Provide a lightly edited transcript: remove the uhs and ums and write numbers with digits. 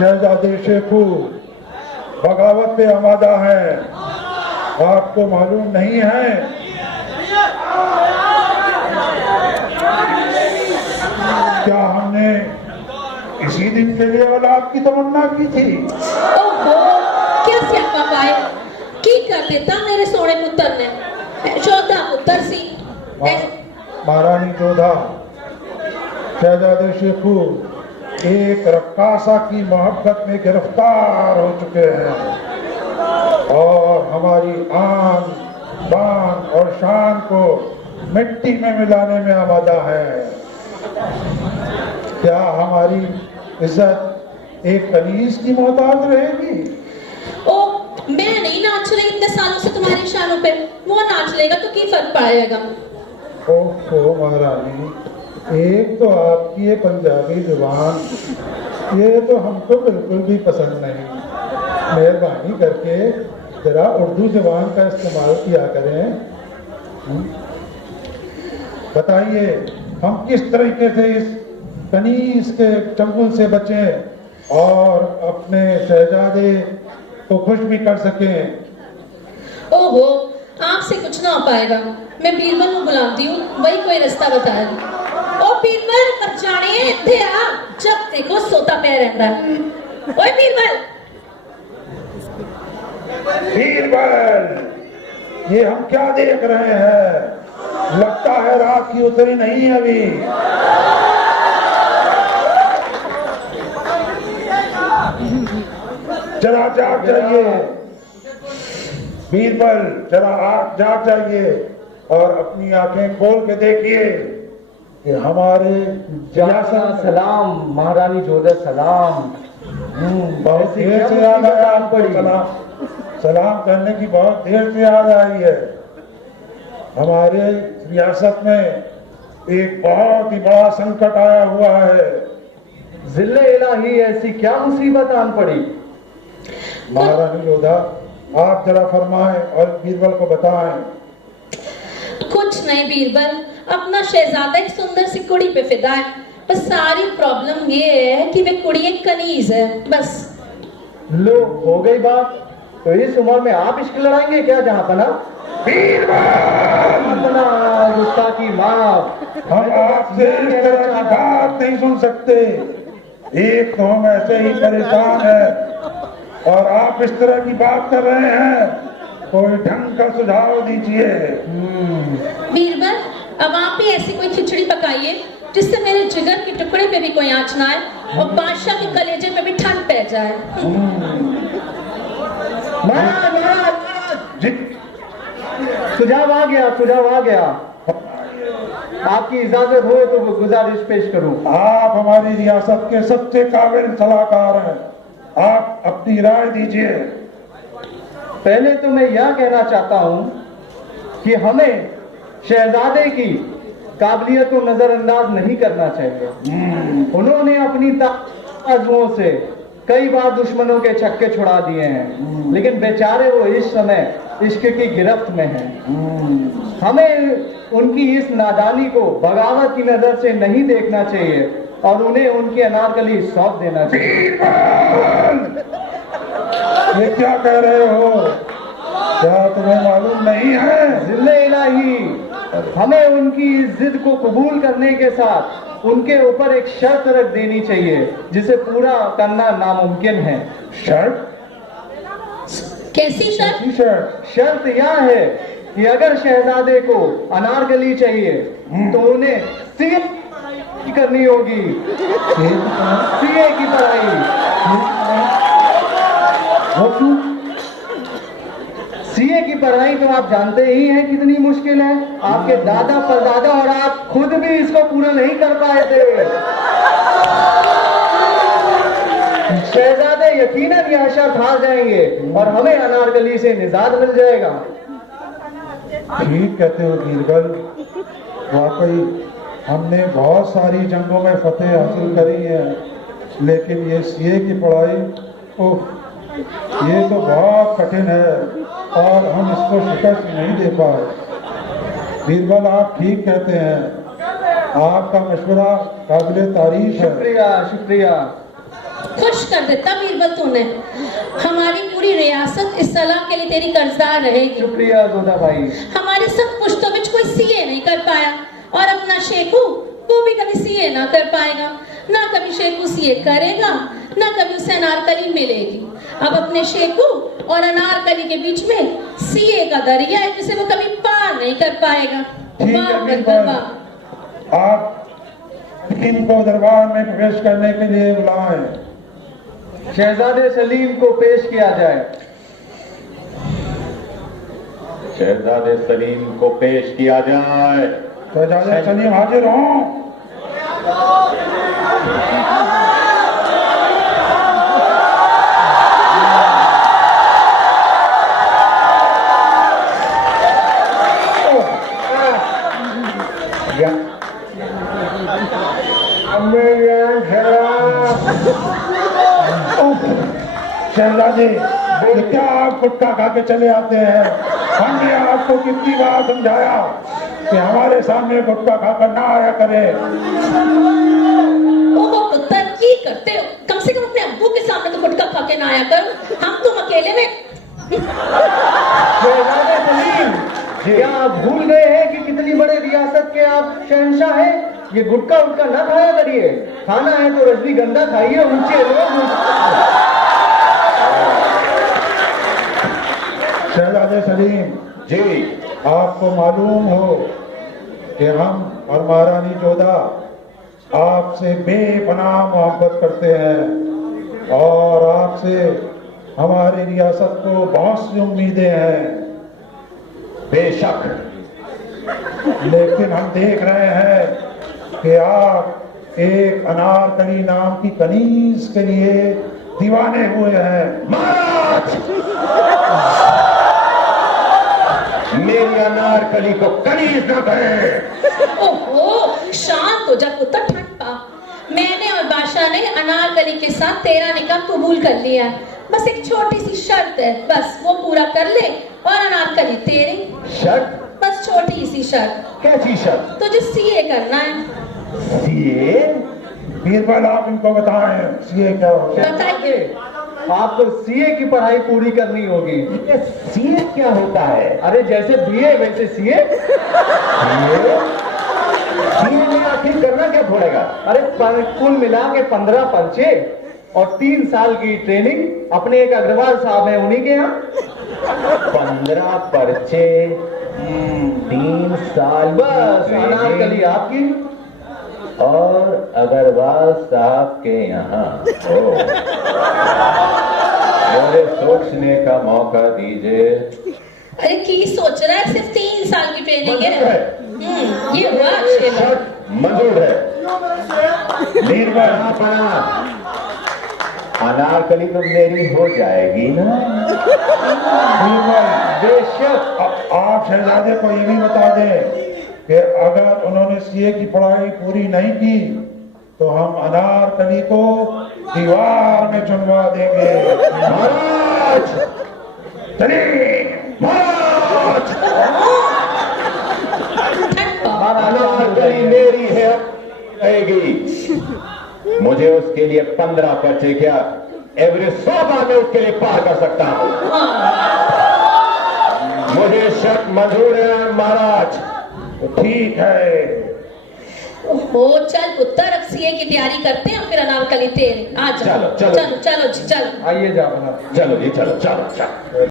शहजादे शेखू बगावत पे आमादा है, आपको मालूम नहीं है? क्या हमने इसी दिन के लिए औलाद की तमन्ना की थी? ओहो, क्या स्यापा पाए की कर देता मेरे सोने पुत्र ने। जोधा पुत्र सी महारानी जोधा, शहजादे शेखू एक रक्कासा की मोहब्बत में गिरफ्तार हो चुके हैं और हमारी आन बान और शान को मिट्टी में मिलाने में आमादा है। क्या हमारी इज्जत एक कनीज की मोहताज रहेगी? ओ, मैं नहीं नाच रही इतने सालों से तुम्हारी शानों पे, वो नाच लेगा तो की फर्क पड़ेगा। ओहो महारानी, एक तो आपकी ये पंजाबी जुबान, ये तो हमको बिल्कुल भी पसंद नहीं। मेहरबानी करके जरा उर्दू जुबान का इस्तेमाल किया करें। बताइए हम किस तरीके से इस कनीज के चंगुल से बचें और अपने शहजादे को खुश भी कर सकें। ओहो, आपसे कुछ ना हो पाएगा। मैं बीरबल को बुलाती हूँ, वही कोई रास्ता बताएगा। ओ बीरबल, अब जाने इत्थे आ, जब देखो सोता पे रहता है। ओए बीरबल, बीरबल, ये हम क्या देख रहे हैं? लगता है रात की उतरी नहीं अभी। जरा जाग जाइए बीरबल, जरा आप जाग जाइए और अपनी आंखें खोल के देखिए कि हमारे जाना सलाम महारानी जोधा सलाम। बहुत देर से याद आया आपको। सलाम करने की बहुत देर से याद आई है। हमारे रियासत में एक बहुत ही बड़ा संकट आया हुआ है। जिल्ले इलाही, ऐसी क्या मुसीबत आन पड़ी? महारानी जोधा, आप जरा फरमाएं और बीरबल को बताएं। कुछ नहीं बीरबल, अपना शहजादा एक सुंदर सी कुड़ी पे फिदा है। बस सारी प्रॉब्लम ये है कि वे कुड़ी एक कनीज है, बस। लो, हो गई बात। तो इस उम्र में आप इश्क लड़ाएंगे क्या जहां पना? बीरबल, गुस्ताखी माफ। हम आपसे इस तरह की बात नहीं सुन सकते। एक तो हम ऐसे ही परेशान हैं और आप इस तरह की बात कर रहे हैं। कोई ढंग का सुझाव दीजिए। बीरबल, अब आप ही ऐसी कोई खिचड़ी पकाइए जिससे मेरे जिगर के टुकड़े पे भी कोई आंच ना आए और बादशाह के कलेजे पे भी ठंड पै जाए। सुझाव आ गया, सुझाव आ गया। आपकी इजाजत हो तो गुजारिश पेश करूं। आप हमारी रियासत के सबसे काबिल सलाहकार हैं, आप अपनी राय दीजिए। पहले तो मैं यह कहना चाहता हूं कि हमें शहजादे की काबिलियत को नजरअंदाज नहीं करना चाहिए। उन्होंने अपनी ताकतों से कई बार दुश्मनों के छक्के छुड़ा दिए हैं, लेकिन बेचारे वो इस समय इश्क की गिरफ्त में हैं। हमें उनकी इस नादानी को बगावत की नजर से नहीं देखना चाहिए और उन्हें उनकी अनारकली सौंप देना चाहिए। ये क्या कह रहे हो? क्या तुम्हें मालूम नहीं है? जिल्ले इलाही, हमें उनकी इस जिद को कबूल करने के साथ उनके ऊपर एक शर्त रख देनी चाहिए जिसे पूरा करना नामुमकिन है। शर्त? कैसी शर्त? शर्त यह है कि अगर शहजादे को अनारकली चाहिए तो उन्हें सीए करनी होगी। सीए की पढ़ाई। सीए की पढ़ाई तो आप जानते ही हैं कितनी मुश्किल है। आपके दादा परदादा और आप खुद भी इसको पूरा नहीं कर पाए थे। शहजादे यकीनन यह शर्त हार जाएंगे और हमें अनारकली से निजात मिल जाएगा। ठीक कहते हो बीरबल, वाकई हमने बहुत सारी जंगों में फतेह हासिल करी है, लेकिन ये सीए की पढ़ाई, ये तो बहुत कठिन है और हम इसको शिकस्त नहीं दे पाए। बीरबल, आप ठीक कहते हैं, आपका मशवरा काबिले तारीफ है। शुक्रिया शुक्रिया। खुश कर देता बीरबल तूने। हमारी पूरी रियासत इस सलाह के लिए तेरी कर्जदार रहेगी। शुक्रिया जोधा भाई। हमारे सब पुश्तों में कोई सीए नहीं कर पाया और अपना शेखू वो भी कभी सीए ना कर पाएगा। ना कभी शेखू सीए करेगा, ना कभी उसे अनारकली मिलेगी। अब अपने शेखू और अनारकली के बीच में सीए का दरिया है जिसे वो कभी पार नहीं कर पाएगा। ठीक है वाह बीरबल, बंदरवा। आप इनको दरबार में प्रवेश करने के लिए बुलाएं। शहजादे सलीम को पेश किया जाए। शहजादे सलीम को पेश किया जाए। शहजादे सलीम हाजिर हों। शहजादे, ये क्या आप गुटखा खा के चले आते हैं? हमने आपको कितनी बार समझाया कि हमारे सामने गुटखा खाकर ना आया करे। ओहो पुत्र, ये करते हो? कम से कम अपने अब्बू के सामने तो गुटखा खा के ना आया करो। हम तुम अकेले में। शहजादे सलीम, क्या आप भूल गए हैं कि कितनी बड़े रियासत के आप शहंशाह हैं? ये गुटखा उटका ना खाया करिए। खाना है तो रजनीगंधा खाइए, ऊंचे लोग। शहजादे सलीम जी, आपको मालूम हो कि हम और महारानी जोधा आपसे बेपनाह मोहब्बत करते हैं और आपसे हमारी रियासत को बहुत सी उम्मीदें हैं। बेशक, लेकिन हम देख रहे हैं कि आप एक अनारकली नाम की कनीज के लिए दीवाने हुए हैं। महाराज, मेरी अनारकली को कनीज न कहे। ओहो, शांत हो जा पुत्र, ठंड पा। मैंने और बादशाह ने अनारकली के साथ तेरा निकाह कबूल कर लिया है। बस एक छोटी सी शर्त है, बस वो पूरा कर ले और अनारकली तेरी। शर्त? बस छोटी सी शर्त। कैसी शर्त? तुझे सीए करना है। सीए? बीरबल, आप इनको बताएं सीए क्या होता है? बताइए। आपको सीए की पढ़ाई पूरी करनी होगी। ये सीए क्या होता है? अरे जैसे बीए वैसे सीए। सीए में आखिर करना क्या पड़ेगा? अरे कुल मिला के 15 पर्चे और 3 साल की ट्रेनिंग अपने एक अग्रवाल साहब हैं, उन्हीं के यहाँ। 15 पर्चे, 3 साल बस अनारकली आपकी। और अग्रवाल साहब के यहाँ हो। मुझे सोचने का मौका दीजिए। अरे की सोच रहा है? सिर्फ 3 साल की ट्रेनिंग मंजूर है। है। ये हुआ शेर। शर्त मंजूर है। बीरबल, अनारकली तो मेरी हो जाएगी ना? बीरबल, बेशक। आप शहजादे को ये भी बता दें कि अगर उन्होंने सीए की पढ़ाई पूरी नहीं की तो हम अनारकली को दीवार में चुनवा देंगे। महाराज, चलिए महाराज, ठंड पा। अनारकली मेरी है, अब रहेगी। मुझे उसके लिए 15 पर्चे क्या, एवरेज 100 बार में उसके लिए पार कर सकता हूँ। मुझे शर्त मंजूर है महाराज। तो ठीक है। ओहो, चल पुत्र, अब सीए की तैयारी करते हैं, फिर अनारकली तेरे। आ जा। चलो, चलो। चलो चलो जी, चलो। आइए जा बना। चलो जी, चलो चलो चलो।